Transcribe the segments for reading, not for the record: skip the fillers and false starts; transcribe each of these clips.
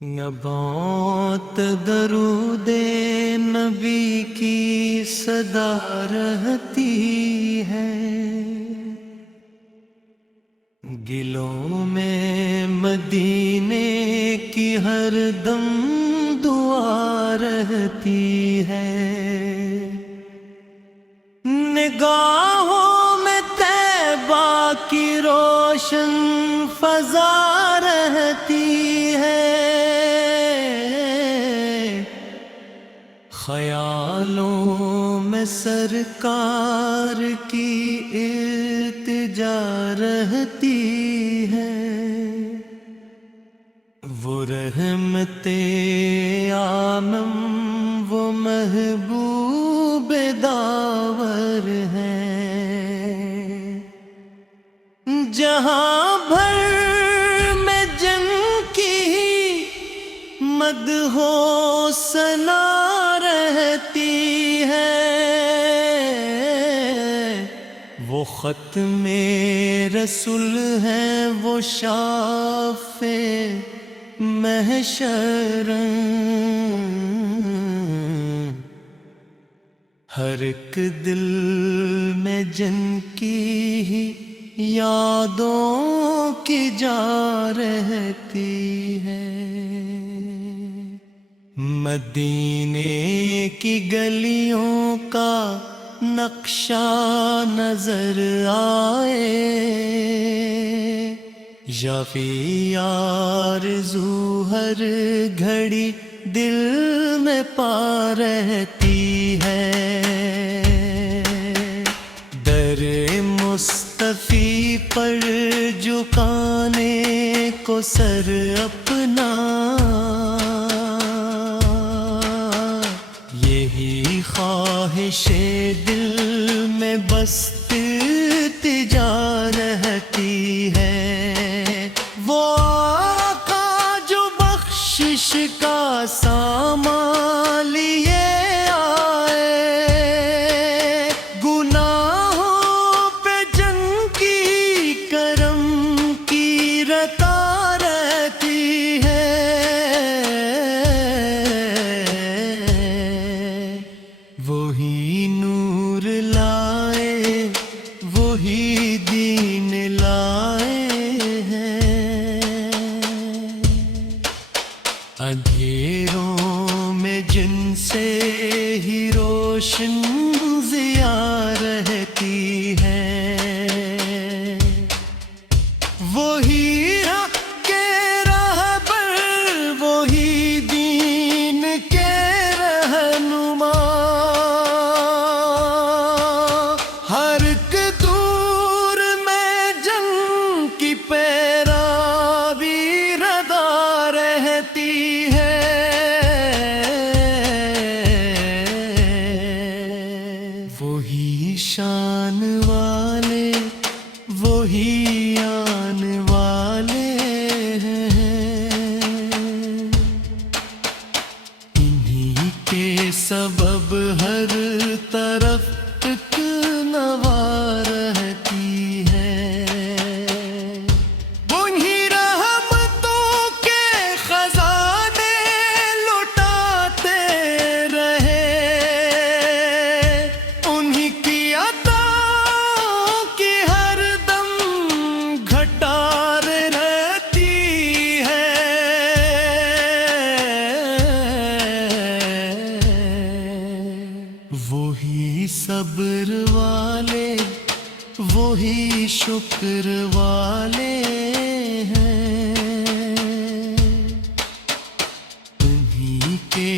نبات درود نبی کی صدا رہتی ہے، گلوں میں مدینے کی ہر دم دعا رہتی ہے، نگاہوں میں طیبہ کی روشن فضا رہتی ہے، خیالوں میں سرکار کی التجا رہتی ہے، وہ رحمت عالم وہ محبوب داور ہیں، جہاں بھر میں جن کی مدح و ثنا رہتی ہے، وہ ختم رسول ہیں، وہ شافع محشر، ہر ایک دل میں جن کی ہی یادوں کی جا رہتی ہے، مدینے کی گلیوں کا نقشہ نظر آئے، یا فی آرزو ہر گھڑی دل میں پا رہتی ہے، در مصطفی پر جھکانے کو سر اپنا، یہی خواہش دل میں بس التجا رہتی ہے، وہ آقا جو بخشش کا سامان لیے آئے، گناہوں پہ جن کی کرم کی رتا رہتی ہے، وہی نور لائے وہی دین لائے ہیں، اندھیروں میں جن سے ہی روشن ضیا رہتی ہے، وہی حق کے رہبر وہی دین کے رہنما، ہر ایک دور میں جن کی پیراوی ردا رہتی ہے، وہی شان والے وہی آن والے ہیں، انہی کے سبب ہر طرف ایک نوا رہتی ہے، انہی رحمتوں کے خزانے لٹاتے رہے، انہی کی عطاؤں کی ہر دم گھٹار رہتی ہے، وہی صبر والے وہی شکر والے ہیں، انہی کے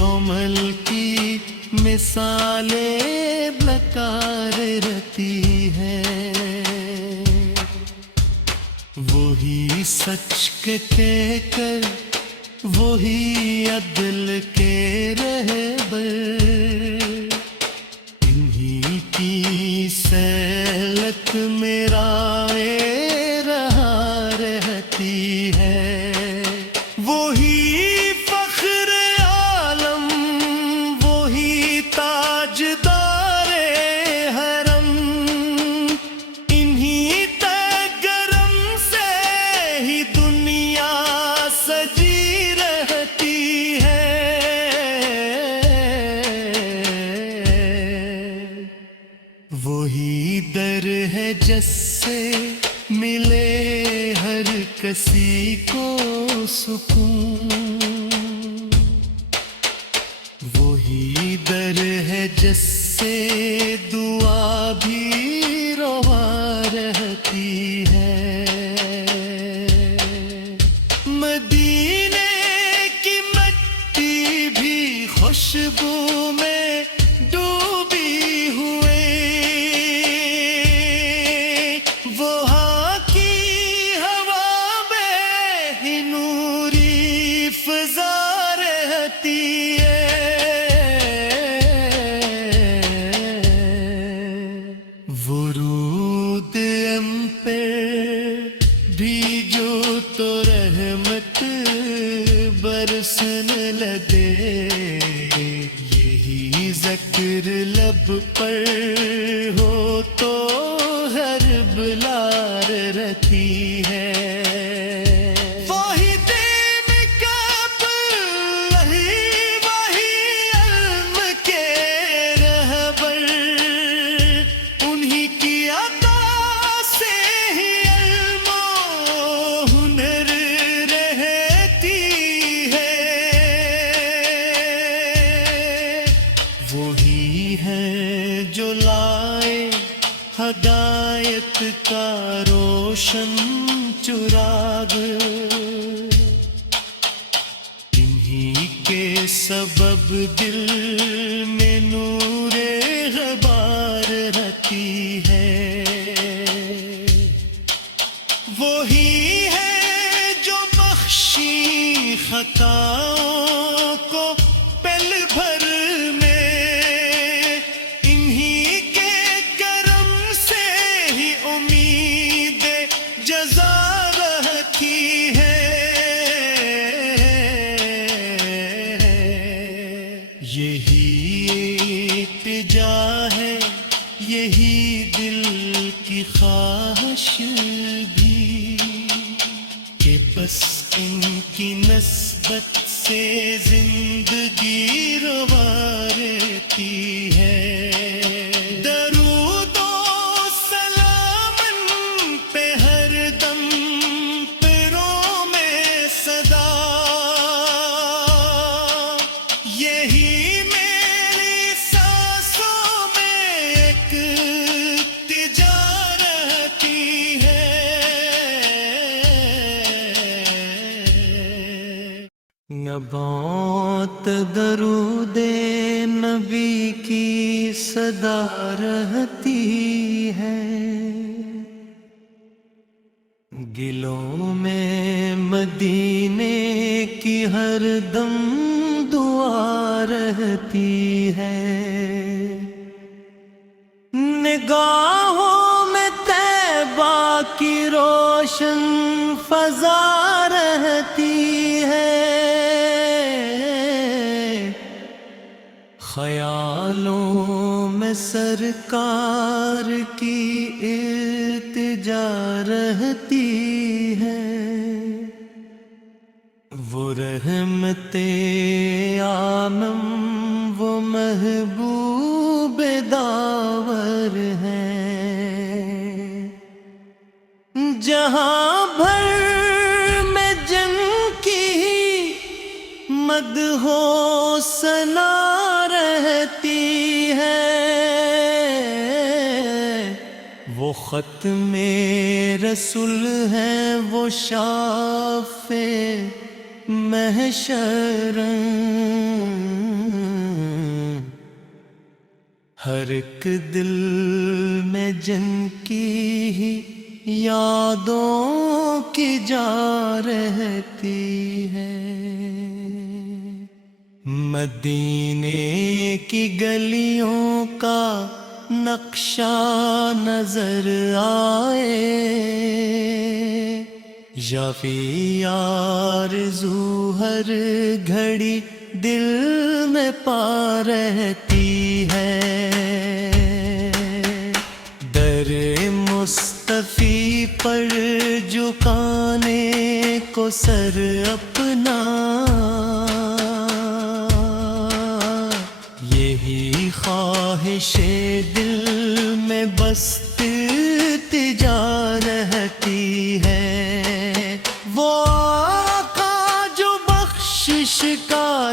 عمل کی مثالیں بکار رہتی ہے، وہی سچ کے کہہ کر وہی عدل کے رہبر، انہی کی سہلت میں راہ رہا رہتی ہے، وہی فخر عالم وہی تاجدار حرم، انہی گرم سے ہی دنیا سجی سکون، وہی در ہے جس سے دعا بھی روا رہتی ہے۔ مدینے کی مٹی بھی خوشبو میں ڈوبی ہوئے، وہاں کی ہوا میں ہی نوری فضا رہتی ہے۔ ورود ام پہ بھیجو تو رحمت برسن لگے، یہی ذکر لب پر ہو تو ہر بلار رہتی ہے۔ وہی دین کا وہی علم کے رہبر، انہی کی عطا سے ہی علم و ہنر رہتی ہے۔ وہی ہے جو لائے ہدایت کا روشن چراغ، انہی کے سبب دل میں نور غبار رہتی ہے۔ وہی ہے جو بخشی خطاؤں کو پل بھر میں، انہی کے کرم سے ہی امید جزا رہتی ہے۔ یہی التجا ہے، یہی دل کی خواہش بھی، کہ بس ان کی نسبت سے زندگی روا رہتی ہے۔ درود و سلام ان پہ ہر دم پیروں میں صدا، یہی میری سانسوں میں ایک التجا رہتی ہے۔ نبات درود نبی کی صدا رہتی ہے، گلوں میں مدینے کی ہر دم دعا رہتی ہے۔ نگاہوں میں طیبہ کی روشن فضا رہتی ہے، خیالوں میں سرکار کی التجا رہتی ہے۔ وہ رحمت عالم وہ محبوب داور ہیں، جہاں بھر میں جن کی مدح و ثنا رہتی ہے، وہ ختم رسول ہے، وہ شافع محشر، ہر ایک دل میں جن کی ہی یادوں کی جا رہتی ہے۔ مدینے کی گلیوں کا نقشہ نظر آئے، یا فی آرزو ہر گھڑی دل میں پا رہتی ہے۔ در مصطفی پر جھکانے کو سر اپنا، یہی خواہش دل میں بس التجا رہتی ہے۔ وہ آقا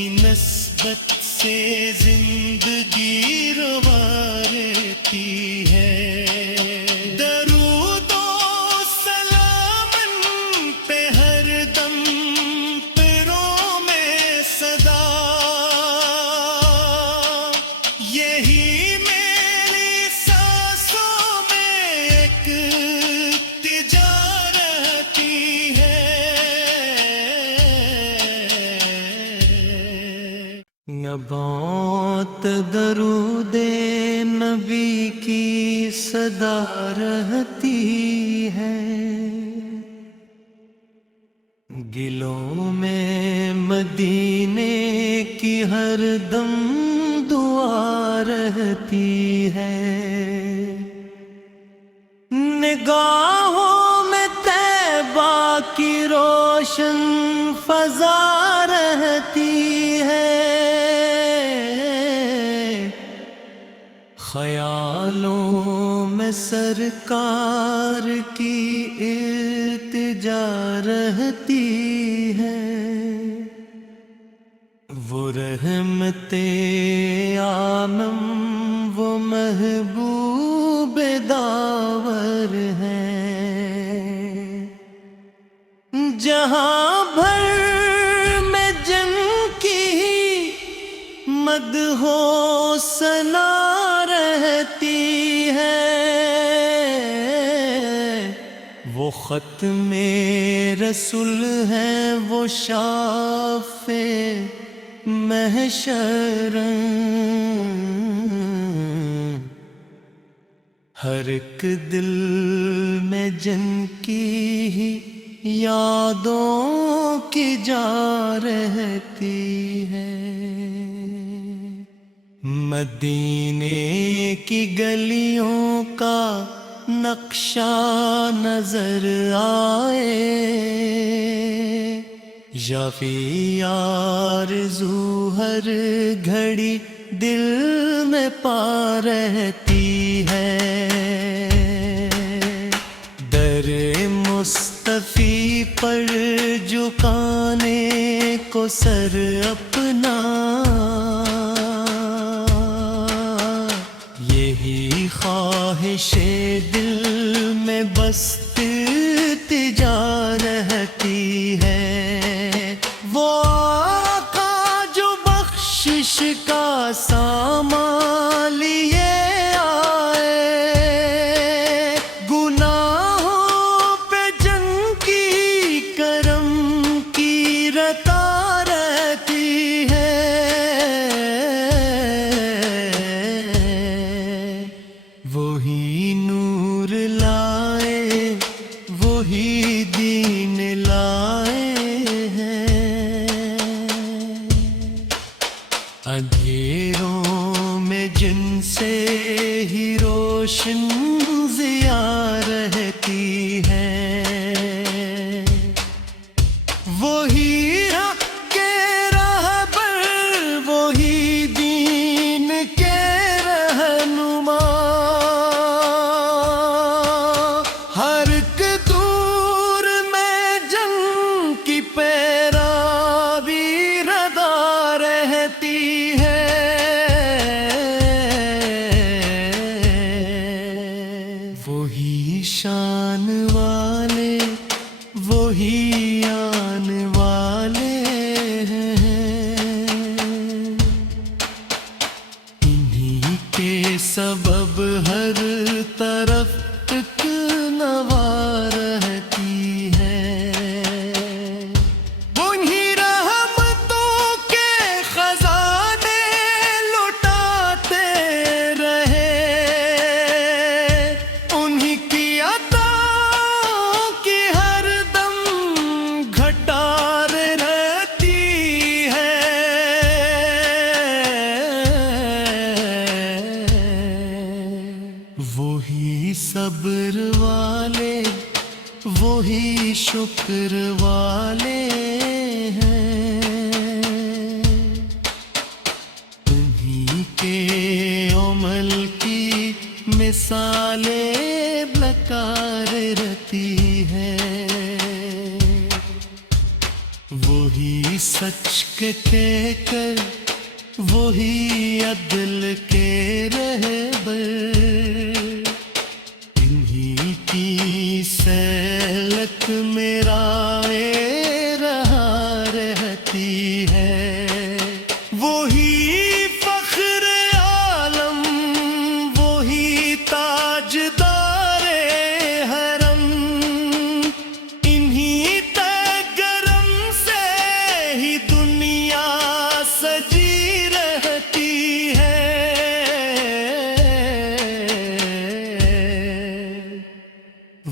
کی نسبت سے زندگی روا رہتی ہے، درود و سلام ان پہ ہر دم پیروں میں صدا، یہی میری سانسوں میں ایک تجارتی ہے۔ بہت درود نبی کی صدا رہتی ہے، گلوں میں مدینے کی ہر دم دعا رہتی ہے، نگاہوں میں طیبہ کی روشن فضا رہتی ہے، خیالوں میں سرکار کی التجا رہتی ہے، وہ رحمت عالم وہ محبوب داور ہیں، جہاں بھر میں جن کی مدح و ثنا رہتی ہے، وہ ختم رسول ہے، وہ شافع محشر، ہر ایک دل میں جن کی ہی یادوں کی جا رہتی ہے، مدینے کی گلیوں کا نقشہ نظر آئے، یا فی آرزو ہر گھڑی دل میں پا رہتی ہے، در مصطفی پر جھکانے کو سر اپنا، یہی خواہش دل میں بس التجا رہتی ہے، وہ آقا جو بخشش کا سامان لیے آئے، گناہوں پہ جن کی کرم کی رتا رہتی ہے، وہی نور لائے وہی دین لائے ہیں، اندھیروں میں جن سے ہی روشن ضیا رہتی ہے، وہی حق کے رہبر وہی دین کے رہنما، ہر ایک دور میں جن کی پیراوی ردا رہتی ہے، وہی شان والے وہی آن والے ہیں، انہی کے سبب ہر طرف ایک نوا رہتی ہے، انہی رحمتوں کے خزانے لٹاتے رہے، انہی کی عطاؤں کی ہر دم گھٹار رہتی ہے، وہی صبر والے وہی شکر والے ہیں، انہی کے عمل کی مثالیں بکار رہتی ہے، وہی سچ کے کہہ کر وہی عدل کے رہبر، انہی کی سہلت میں رائے رہا رہتی ہے، وہی فخر عالم، وہی تاجدار حرم، انہی گرم سے ہی دنیا سجی رہتی ہے،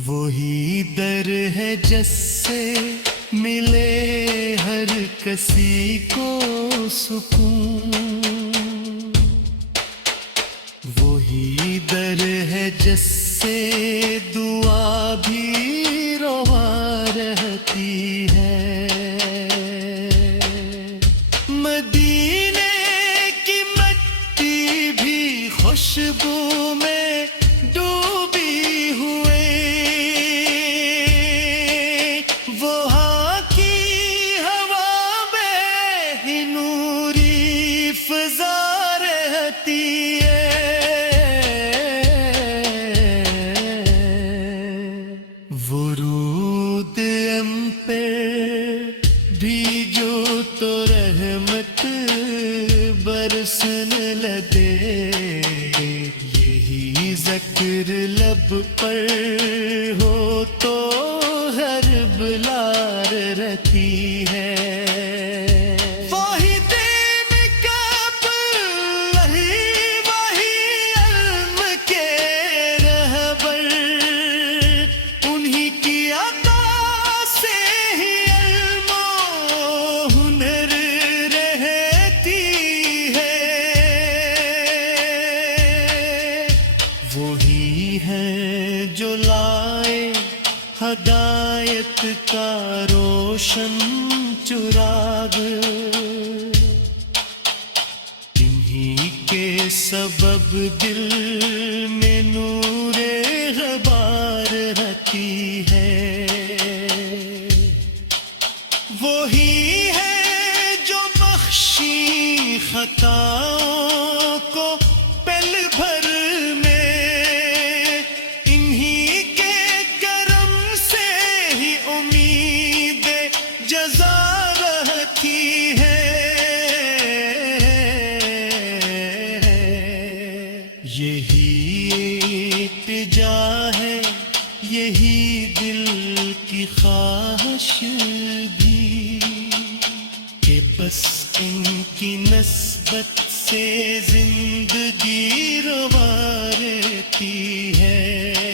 وہی در ہے جس سے ملے ہر کسی کو سکون، وہی در ہے جس سے دعا بھی روا رہتی ہے، مدینے کی مٹی بھی خوشبو میں ڈوبی ہوئے، وہاں کی ہوا میں ہی نوری فضا رہتی ہے، ورود ام پہ بھی جو تو رحمت برسن لگے، یہی ذکر لب پر ہو تو ہر بلار رہتی ہے، وہی دین کب وہی علم کے رہبر، انہی کی عطا سے ہی علم و ہنر رہتی ہے، وہی ہے جو لائے ہدایت کا روشن چراغ، انہی کے سبب دل میں نور غبار رہتی ہے، وہی ہے جو بخشی خطاؤں کو پل بھر میں، انہی کے کرم سے ہی امید جزا رہتی ہے، یہی التجا ہے، یہی دل کی خواہش بھی، کہ بس ان کی نسبت سے زندگی روا رہتی ہے۔